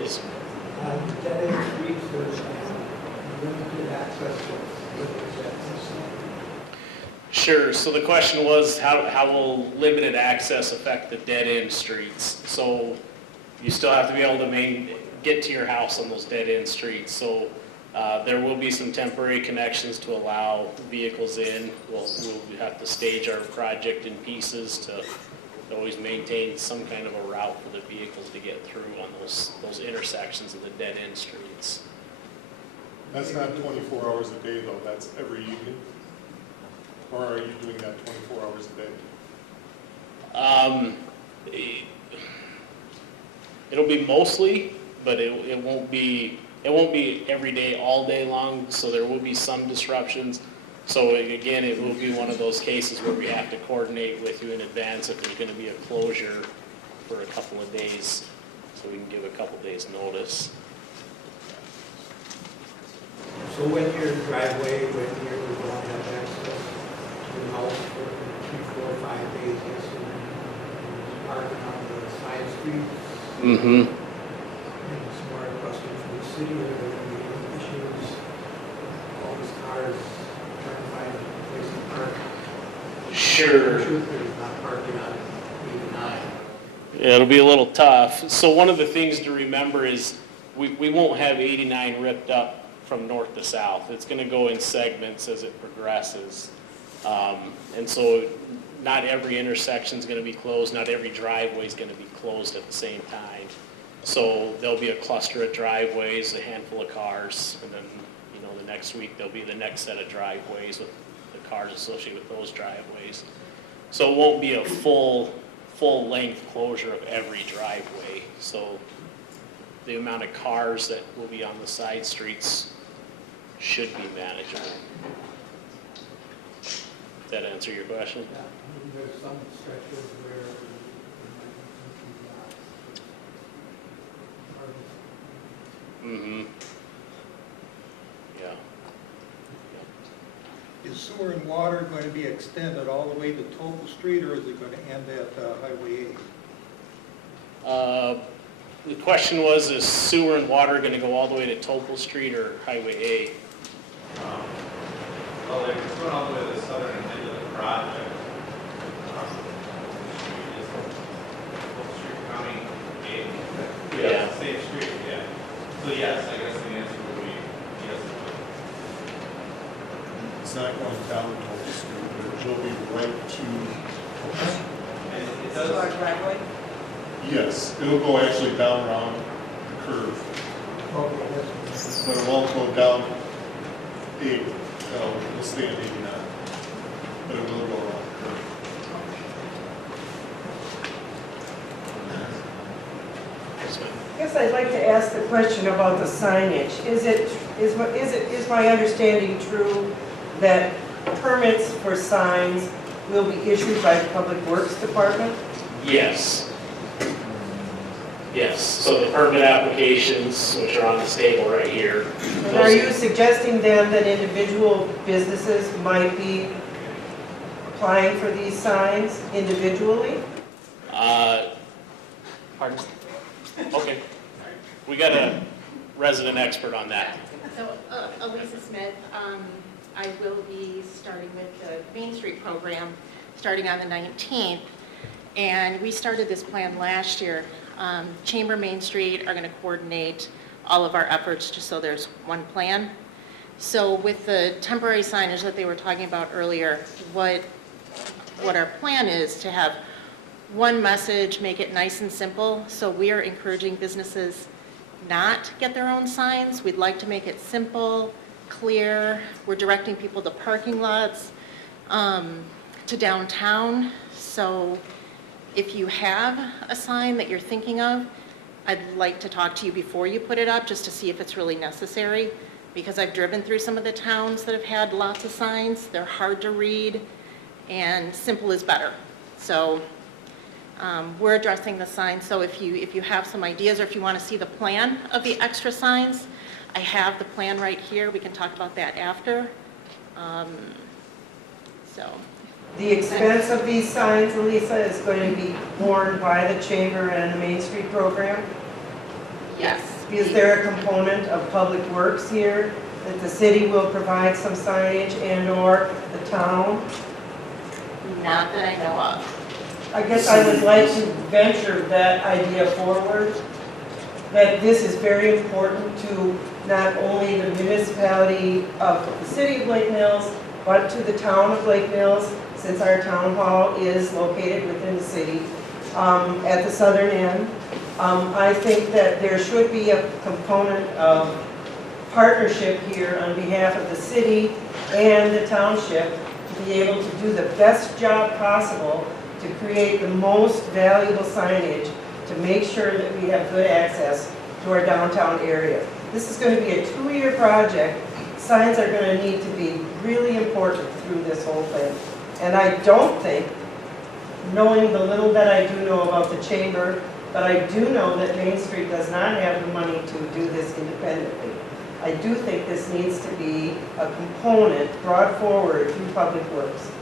Yes. Dead end streets, there's limited access to access. Sure, so the question was, how will limited access affect the dead-end streets? So you still have to be able to get to your house on those dead-end streets. So there will be some temporary connections to allow vehicles in. We'll have to stage our project in pieces to always maintain some kind of a route for the vehicles to get through on those intersections of the dead-end streets. That's not 24 hours a day though, that's every evening? Or are you doing that 24 hours a day? It'll be mostly, but it won't be every day, all day long, so there will be some disruptions. So again, it will be one of those cases where we have to coordinate with you in advance if there's gonna be a closure for a couple of days, so we can give a couple days notice. So when your driveway, when you don't have access to the house for 3, 4, 5 days, yes, and parking on the side streets, Mm-hmm. and it's more requested from the city, or there will be any issues, all these cars trying to find a place to park. Sure. The truth is not parking on 89. Yeah, it'll be a little tough. So one of the things to remember is we won't have 89 ripped up from north to south. It's gonna go in segments as it progresses. And so not every intersection's gonna be closed, not every driveway's gonna be closed at the same time. So there'll be a cluster of driveways, a handful of cars, and then, you know, the next week there'll be the next set of driveways with the cars associated with those driveways. So it won't be a full-length closure of every driveway. So the amount of cars that will be on the side streets should be manageable. Does that answer your question? Yeah, there's some stretches where there might be some Mm-hmm. Yeah. Is sewer and water going to be extended all the way to Total Street, or is it going to end at Highway 8? The question was, is sewer and water going to go all the way to Topol Street or Highway Well, they're going all the way to the southern end of the project. Street County 8. Yeah. Same street, yeah. So yes, I guess the answer would be yes. It's not going down Total Street, but it'll be right to, And it So does, our driveway? yes, it'll go actually down around the curve, Okay, that's. but it won't go down 8, it'll stay at 89, but it will go around the curve. I guess I'd like to ask the question about the signage. Is my understanding true that permits for signs will be issued by the Public Works Department? A? Yes. Yes, so the permit applications, which are on this table right here. And are you suggesting then that individual businesses might be applying for these signs individually? Pardon? Okay. We got a resident expert on that. So, Elisa Smith, I will be starting with the Main Street program, starting on the 19th. And we started this plan last year. Chamber Main Street are going to coordinate all of our efforts just so there's one plan. So with the temporary signage that they were talking about earlier, what our plan is to have one message, make it nice and simple. So we are encouraging businesses not get their own signs. We'd like to make it simple, clear. We're directing people to parking lots, to downtown. So if you have a sign that you're thinking of, I'd like to talk to you before you put it up, just to see if it's really necessary. Because I've driven through some of the towns that have had lots of signs. They're hard to read, and simple is better. So we're addressing the signs. So if you have some ideas, or if you want to see the plan of the extra signs, I have the plan right here. We can talk about that after. So. The expense of these signs, Elisa, is going to be borne by the Chamber and the Main Street program? Yes. Is there a component of Public Works here, that the city will provide some signage and/or the town? Not that I know of. I guess I would like to venture that idea forward, that this is very important to not only the municipality of the city of Lake Mills, but to the town of Lake Mills, since our town hall is located within the city at the southern end. I think that there should be a component of partnership here on behalf of the city and the township to be able to do the best job possible to create the most valuable signage to make sure that we have good access to our downtown area. This is going to be a 2-year project, signs are gonna need to be really important through this whole thing. And I don't think, knowing the little that I do know about the chamber, but I do know that Main Street does not have the money to do this independently. I do think this needs to be a component brought forward through Public Works.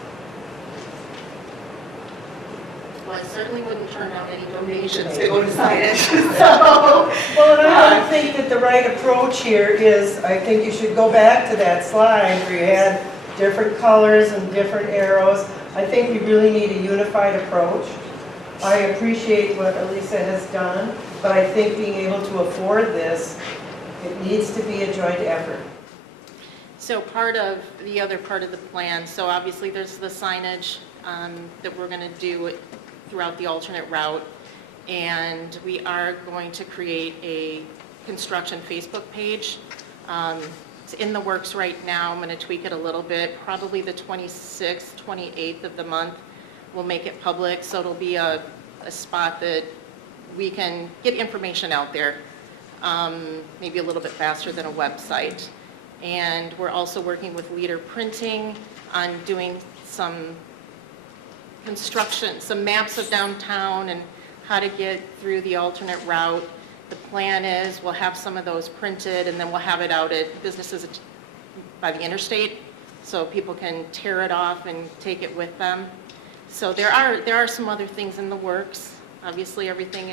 Well, I certainly wouldn't turn down any donations to go to signage, so. Well, and I don't think that the right approach here is, I think you should go back to that slide where you had different colors and different arrows. I think we really need a unified approach. I appreciate what Elisa has done, but I think being able to afford this, it needs to be a joint effort. So the other part of the plan, so obviously there's the signage that we're going to do throughout the alternate route, and we are going to create a construction Facebook page. It's in the works right now. I'm going to tweak it a little bit. Probably the 26th, 28th of the month, we'll make it public, so it'll be a spot that we can get information out there, maybe a little bit faster than a website. And we're also working with Leader Printing on doing some construction, some maps of downtown and how to get through the alternate route. The plan is we'll have some of those printed, and then we'll have it out at businesses by the interstate so people can tear it off and take it with them. So there are some other things in the works. Obviously, everything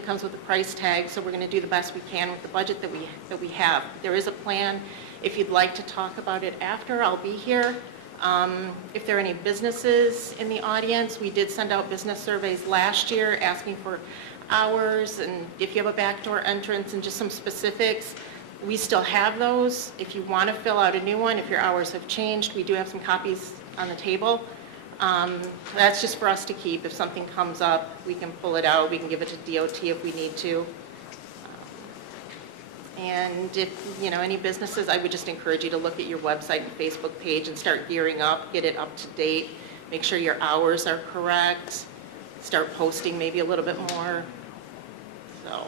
comes with a price tag, so we're going to do the best we can with the budget that we have. There is a plan. If you'd like to talk about it after, I'll be here. If there are any businesses in the audience, we did send out business surveys last year asking for hours and if you have a backdoor entrance and just some specifics. We still have those. If you want to fill out a new one, if your hours have changed, we do have some copies on the table. That's just for us to keep. If something comes up, we can pull it out. We can give it to DOT if we need to. And if, any businesses, I would just encourage you to look at your website and Facebook page and start gearing up, get it up to date, make sure your hours are correct, start posting maybe a little bit more. So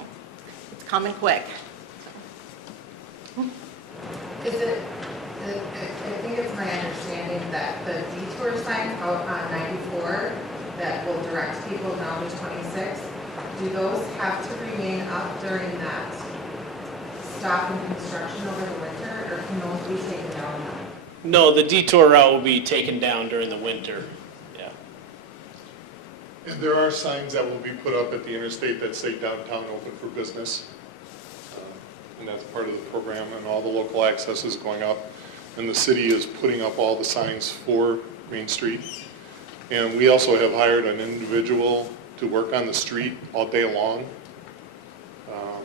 it's coming quick. Is it, I think it's my understanding that the detour signs out on 94 that will direct people down to 26, do those have to remain up during that stop in construction over the winter, or can those be taken down now? No, the detour route will be taken down during the winter. Yeah. And there are signs that will be put up at the interstate that say downtown open for business. And that's part of the program, and all the local access is going up. And the city is putting up all the signs for Main Street. And we also have hired an individual to work on the street all day long.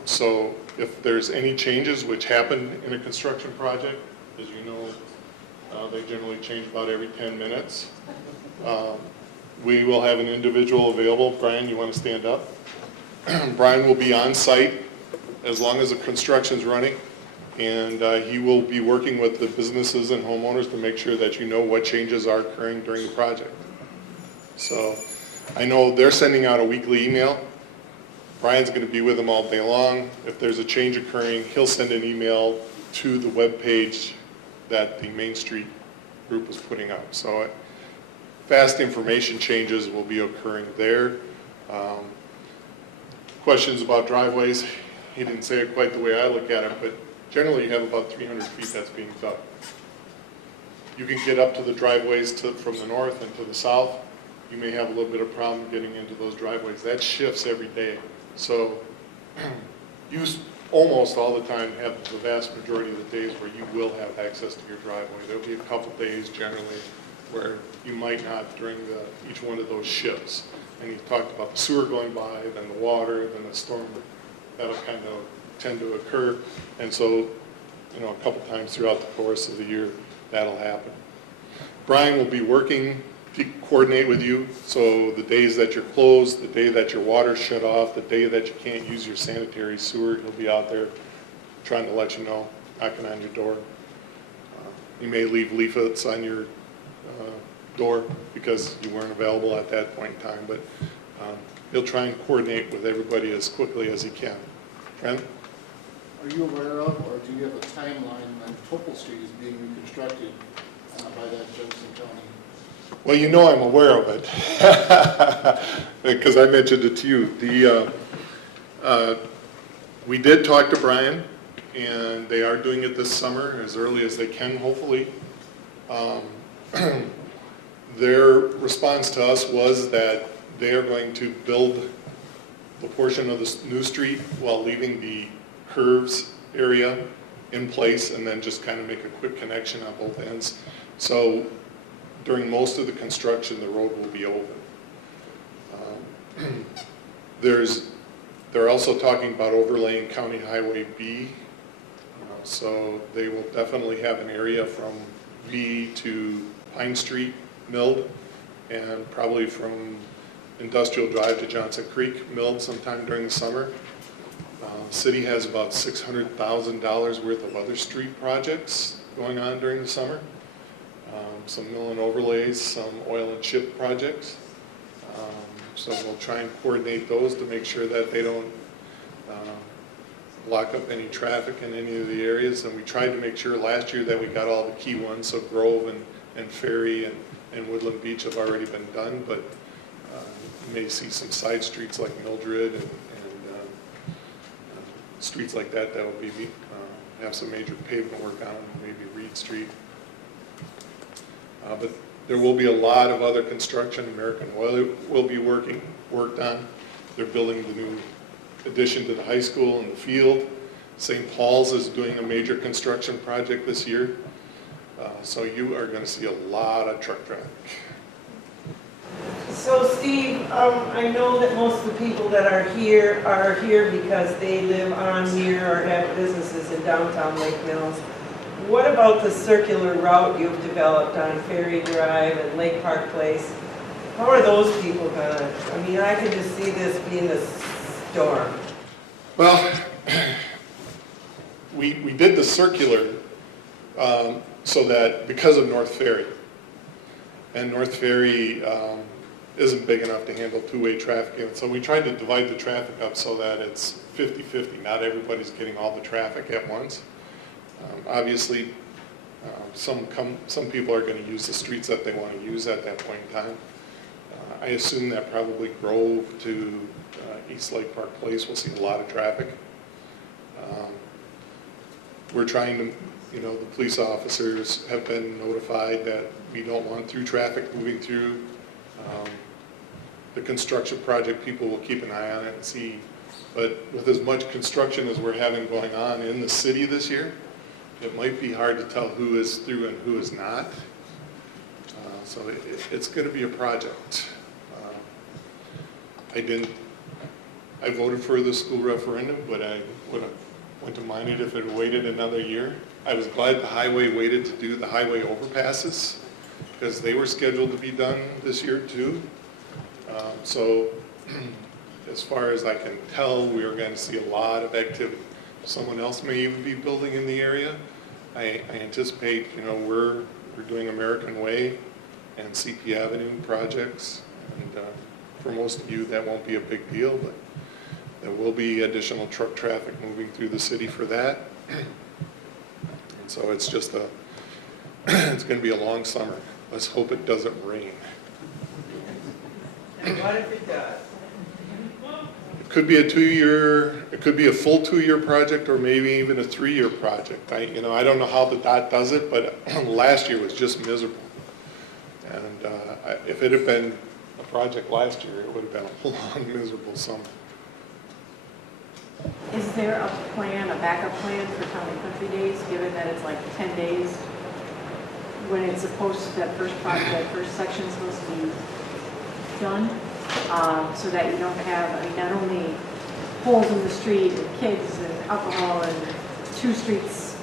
So if there's any changes which happen in a construction project, as you know, they generally change about every 10 minutes. We will have an individual available. Brian, you want to stand up? Brian will be on site as long as the construction's running, and he will be working with the businesses and homeowners to make sure that you know what changes are occurring during the project. So I know they're sending out a weekly email. Brian's going to be with them all day long. If there's a change occurring, he'll send an email to the web page that the Main Street group is putting up. So fast information changes will be occurring there. Questions about driveways? He didn't say it quite the way I look at it, but generally you have about 300 feet that's being dug. You can get up to the driveways from the north and to the south. You may have a little bit of problem getting into those driveways. That shifts every day. So you almost all the time have the vast majority of the days where you will have access to your driveway. There'll be a couple days generally where you might not during each one of those shifts. And you talked about the sewer going by, then the water, then the storm. That'll kind of tend to occur. And so, a couple times throughout the course of the year, that'll happen. Brian will be working to coordinate with you. So the days that you're closed, the day that your water's shut off, the day that you can't use your sanitary sewer, he'll be out there trying to let you know, knocking on your door. You may leave leaflets on your door because you weren't available at that point in time, but he'll try and coordinate with everybody as quickly as he can. Trent? are you aware of, or do you have a timeline when Topol Street is being reconstructed by that Jefferson County? Well, you know I'm aware of it, because I mentioned it to you. We did talk to Brian, and they are doing it this summer, as early as they can, hopefully. Their response to us was that they are going to build the portion of the new street while leaving the curves area in place, and then just kind of make a quick connection on both ends. So during most of the construction, the road will be open. They're also talking about overlaying County Highway B. So they will definitely have an area from B to Pine Street milled, and probably from Industrial Drive to Johnson Creek milled sometime during the summer. The city has about $600,000 worth of other street projects going on during the summer. Some mill and overlays, some oil and chip projects. So we'll try and coordinate those to make sure that they don't block up any traffic in any of the areas. And we tried to make sure last year that we got all the key ones, so Grove and Ferry and Woodland Beach have already been done, but you may see some side streets like Mildred and streets like that will be have some major pavement work on them, maybe Reed Street. But there will be a lot of other construction. American Oil will be worked on. They're building the new addition to the high school and the field. St. Paul's is doing a major construction project this year. So you are going to see a lot of truck traffic. So Steve, I know that most of the people that are here because they live on, near, or have businesses in downtown Lake Mills. What about the circular route you've developed on Ferry Drive and Lake Park Place? How are those people gonna, I mean, I can just see this being a storm. Well, we did the circular so that because of North Ferry. And North Ferry isn't big enough to handle two-way traffic. And so we tried to divide the traffic up so that it's 50-50. Not everybody's getting all the traffic at once. Obviously, some people are going to use the streets that they want to use at that point in time. I assume that probably Grove to East Lake Park Place will see a lot of traffic. We're trying to, the police officers have been notified that we don't want through traffic moving through. The construction project, people will keep an eye on it and see. But with as much construction as we're having going on in the city this year, it might be hard to tell who is through and who is not. So it's going to be a project. I voted for the school referendum, but I wouldn't mind it if it had waited another year. I was glad the highway waited to do the highway overpasses because they were scheduled to be done this year too. So as far as I can tell, we are going to see a lot of activity. Someone else may even be building in the area. I anticipate, we're doing American Way and CP Avenue projects. And for most of you, that won't be a big deal, but there will be additional truck traffic moving through the city for that. And so it's just it's going to be a long summer. Let's hope it doesn't rain. And what if it does? It could be a full 2-year project, or maybe even a 3-year project. I don't know how the DOT does it, but last year was just miserable. And if it had been a project last year, it would have been a long, miserable summer. Is there a plan, a backup plan for Town and Country Days, given that it's like 10 days when it's supposed to, that first section is supposed to be done, so that you don't have, not only holes in the street and kids and alcohol and 2 streets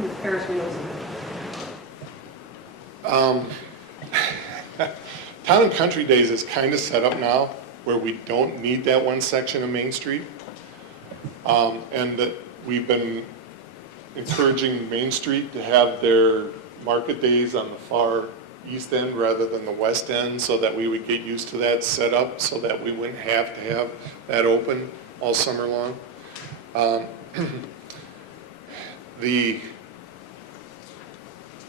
with Ferris wheels. Town and Country Days is kind of set up now where we don't need that one section of Main Street. And that we've been encouraging Main Street to have their market days on the far east end rather than the west end, so that we would get used to that setup, so that we wouldn't have to have that open all summer long. The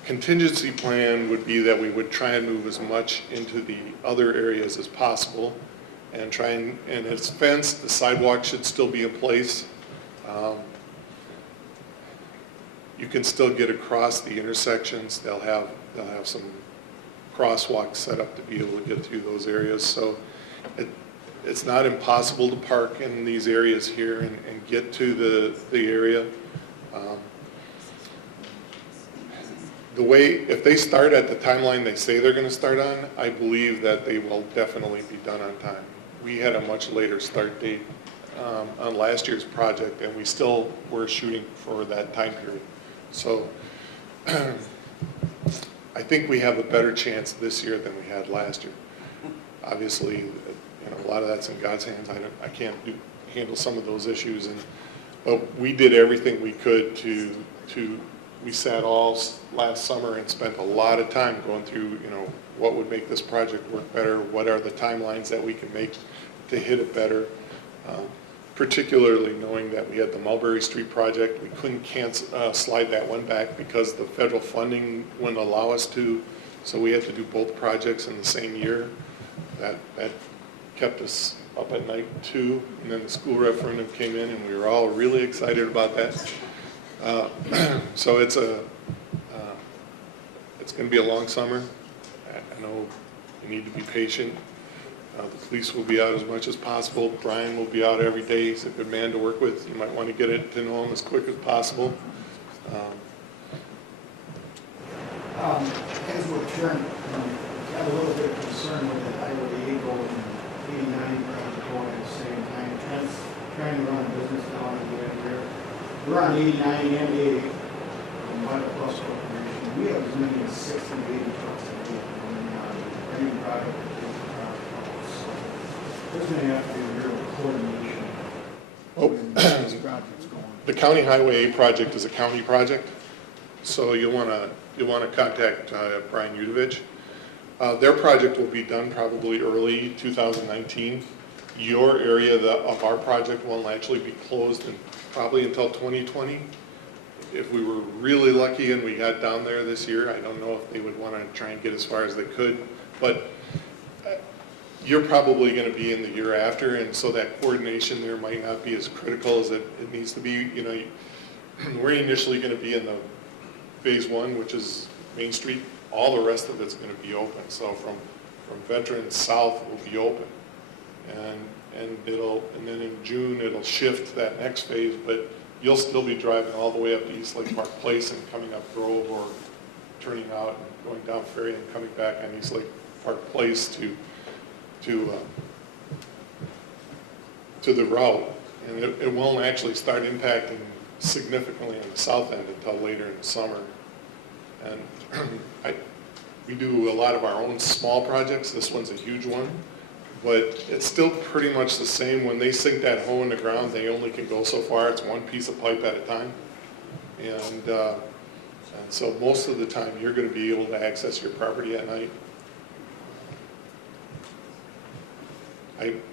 contingency plan would be that we would try and move as much into the other areas as possible and try and it's fenced, the sidewalk should still be in place. You can still get across the intersections. They'll have some crosswalks set up to be able to get through those areas. So it's not impossible to park in these areas here and get to the area. The way, if they start at the timeline they say they're going to start on, I believe that they will definitely be done on time. We had a much later start date on last year's project, and we still were shooting for that time period. So I think we have a better chance this year than we had last year. Obviously, a lot of that's in God's hands. I can't handle some of those issues, but we did everything we could to. We sat all last summer and spent a lot of time going through, what would make this project work better, what are the timelines that we can make to hit it better, particularly knowing that we had the Mulberry Street project. We couldn't slide that one back because the federal funding wouldn't allow us to, so we had to do both projects in the same year. That kept us up at night too, and then the school referendum came in and we were all really excited about that. So it's going to be a long summer. I know you need to be patient. The police will be out as much as possible. Brian will be out every day. He's a good man to work with. You might want to get to know him as quick as possible. As we're trying, got a little bit of concern with the Highway 8 going and 89 project going at the same time. Trying to run a business down at the end here. We're on 89 and 80 from Water Plus Corporation. We have as many as 60 to 80 trucks a day coming out of any product that takes the product. So there's going to have to be a real coordination. when these projects going. The County Highway 8 project is a county project, so you'll want to contact Brian Udovich. Their project will be done probably early 2019. Your area of our project will actually be closed probably until 2020. If we were really lucky and we got down there this year, I don't know if they would want to try and get as far as they could, but you're probably going to be in the year after, and so that coordination there might not be as critical as it needs to be. We're initially going to be in the phase 1, which is Main Street. All the rest of it's going to be open. So from Veterans South will be open, and then in June it'll shift that next phase, but you'll still be driving all the way up to East Lake Park Place and coming up Grove, or turning out and going down Ferry and coming back on East Lake Park Place to the route. And it won't actually start impacting significantly on the south end until later in the summer. And we do a lot of our own small projects. This one's a huge one, but it's still pretty much the same. When they sink that hole in the ground, they only can go so far. It's one piece of pipe at a time. And so most of the time you're going to be able to access your property at night.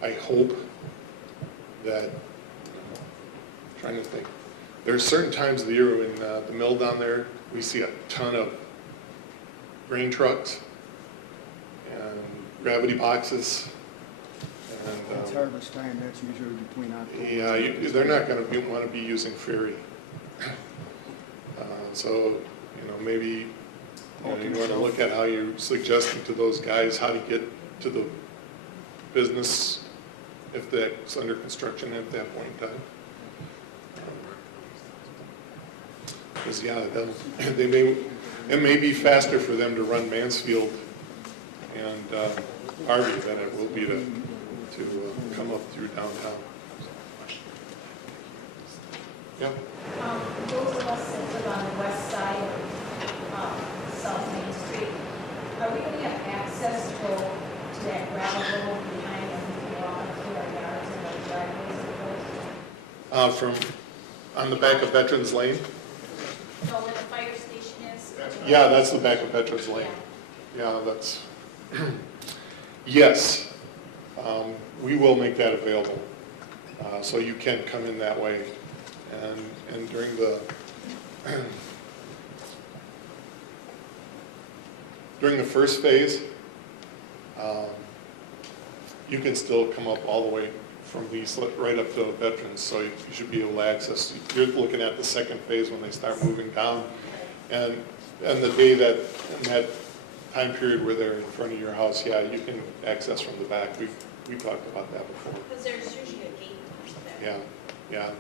I hope that, trying to think, there's certain times of the year when the mill down there, we see a ton of grain trucks and gravity boxes. And, It's harvest time, that's usually between October. Yeah, they're not going to want to be using ferry. So, maybe you want to look at how you're suggesting to those guys how to get to the business if that's under construction at that point in time. Because it may be faster for them to run Mansfield and Harvey than it will be to come up through downtown. Yeah. Those of us that live on the west side of South Main Street, are we going to have access to go to that gravel road behind and we can walk up through our yards and our driveways and those? On the back of Veterans Lane? No, where the fire station is? Yeah, that's the back of Veterans Lane. Yeah, that's, yes. We will make that available. So you can come in that way. And during the During the first phase, you can still come up all the way from East right up to Veterans, so you should be able to access. You're looking at the second phase when they start moving down, and the day that, in that time period where they're in front of your house, yeah, you can access from the back. We talked about that before. Because there's usually a gate there. Yeah,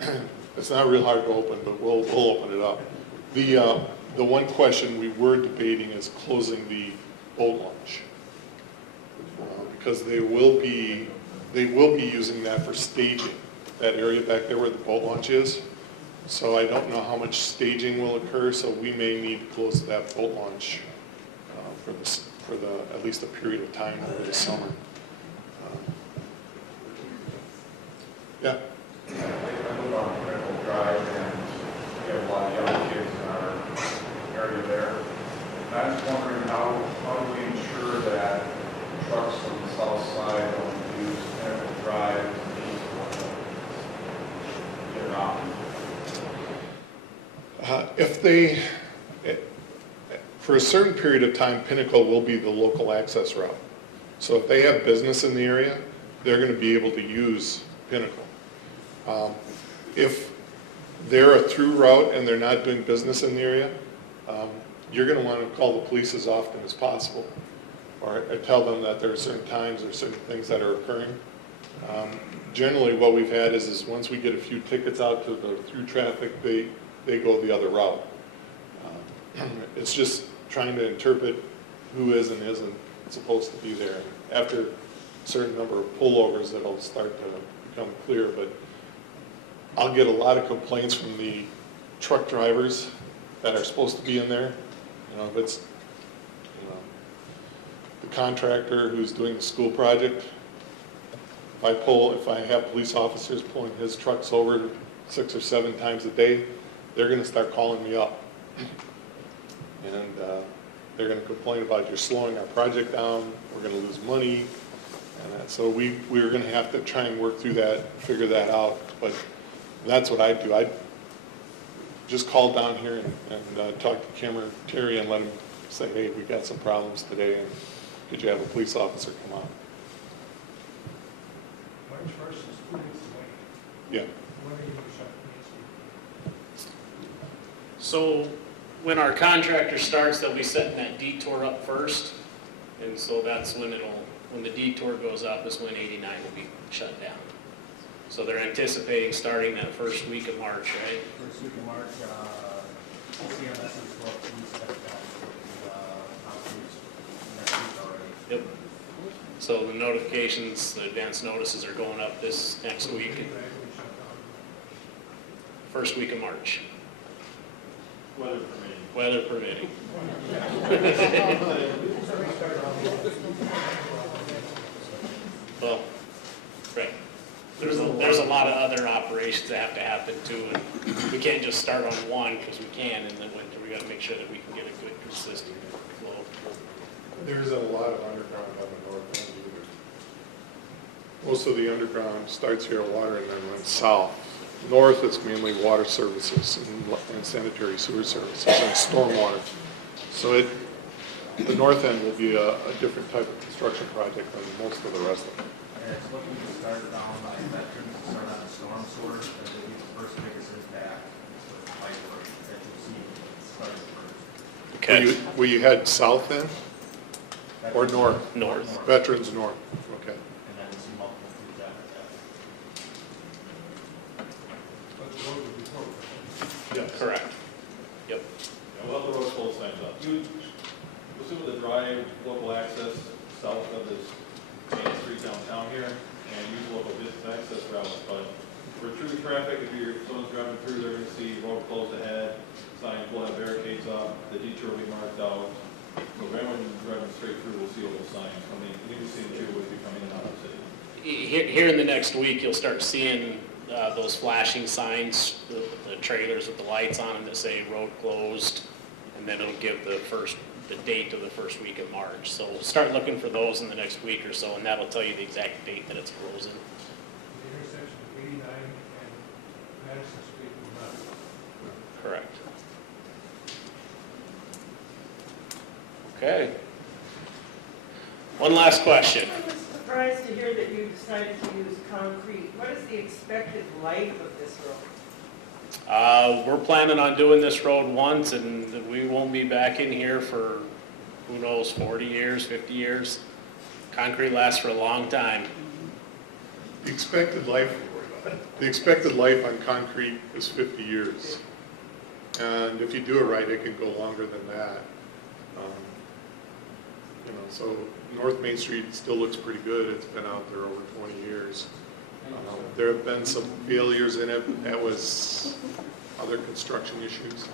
yeah. It's not real hard to open, but we'll open it up. The one question we were debating is closing the boat launch. Because they will be using that for staging, that area back there where the boat launch is. So I don't know how much staging will occur, so we may need to close that boat launch for at least a period of time over the summer. Yeah. I live on Critical Drive, and we have a lot of young kids in our area there. And I was wondering how do we ensure that trucks from the south side don't use Critical Drive to get around? If they, for a certain period of time, Pinnacle will be the local access route. So if they have business in the area, they're going to be able to use Pinnacle. If they're a through route and they're not doing business in the area, you're going to want to call the police as often as possible, or tell them that there are certain times or certain things that are occurring. Generally, what we've had is once we get a few tickets out to the through traffic, they go the other route. It's just trying to interpret who is and isn't supposed to be there. After a certain number of pullovers, it'll start to become clear, but I'll get a lot of complaints from the truck drivers that are supposed to be in there. If it's the contractor who's doing the school project, if I have police officers pulling his trucks over 6 or 7 times a day, they're going to start calling me up. And they're going to complain about you're slowing our project down, we're going to lose money, and that. So we're going to have to try and work through that, figure that out. But that's what I do. I just call down here and talk to Cameron Terry and let him say, hey, we got some problems today, and could you have a police officer come out? March 1st is 2 weeks away. Yeah. When are you going to shut Main Street? So when our contractor starts, they'll be setting that detour up first. And so that's when when the detour goes up is when 89 will be shut down. So they're anticipating starting that first week of March, right? First week of March, CMS is what we set down next week already. Yep. So the notifications, the advance notices are going up this next week. First week of March. Weather permitting. Weather permitting. Well, right. There's a lot of other operations that have to happen too, and we can't just start on one because we can, and then we got to make sure that we can get a good, consistent flow. There's a lot of underground on the north end either. Most of the underground starts here at water and then runs south. North, it's mainly water services and sanitary sewer services and stormwater. So the north end will be a different type of construction project than most of the rest of them. And it's looking to start down by Veterans, start on the storm sewer, and then the first biggest impact with pipe work that you'll see starting first. Okay. Will you head south then? Or north? North. Veterans north, okay. And then see multiple through after that. But the road will be closed. Yes. Correct. Yep. Yeah, we'll have the road full signs up. You'll see with the drive, local access south of this Main Street downtown here, and use local business access routes. But for through traffic, if someone's driving through, they're going to see road closed ahead, signs will have barricades up, the detour will be marked out. So if anyone driving straight through will see local signs. When you see the two, will be coming in and out of the city. Here in the next week, you'll start seeing those flashing signs, the trailers with the lights on them that say road closed, and then it'll give the date of the first week of March. So we'll start looking for those in the next week or so, and that'll tell you the exact date that it's closing. The intersection of 89 and Madison Street will not. Okay. One last question. I was surprised to hear that you decided to use concrete. What is the expected life of this road? We're planning on doing this road once, and we won't be back in here for, who knows, 40 years, 50 years. Concrete lasts for a long time. The expected life on concrete is 50 years. And if you do it right, it can go longer than that. So North Main Street still looks pretty good. It's been out there over 20 years. There have been some failures in it. That was other construction issues.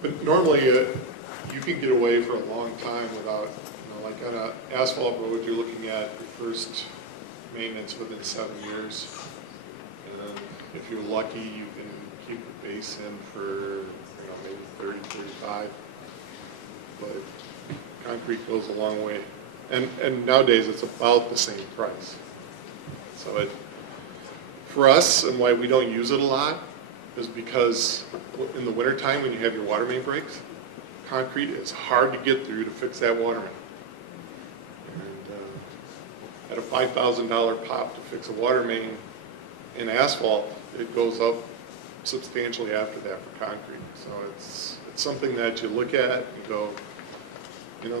But normally you can get away for a long time without, like on an asphalt road, you're looking at your first maintenance within 7 years. And if you're lucky, you can keep the base in for maybe 30, 35. But concrete goes a long way. And nowadays it's about the same price. So for us, and why we don't use it a lot, is because in the wintertime when you have your water main breaks, concrete is hard to get through to fix that water main. And at a $5,000 pop to fix a water main in asphalt, it goes up substantially after that for concrete. So it's something that you look at and go,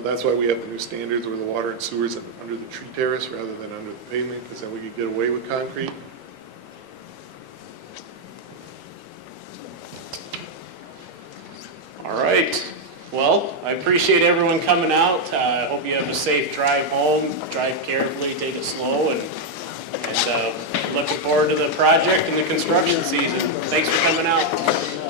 that's why we have the new standards where the water and sewers are under the tree terrace rather than under the pavement, because then we could get away with concrete. All right. Well, I appreciate everyone coming out. I hope you have a safe drive home. Drive carefully, take it slow, and looking forward to the project and the construction season. Thanks for coming out.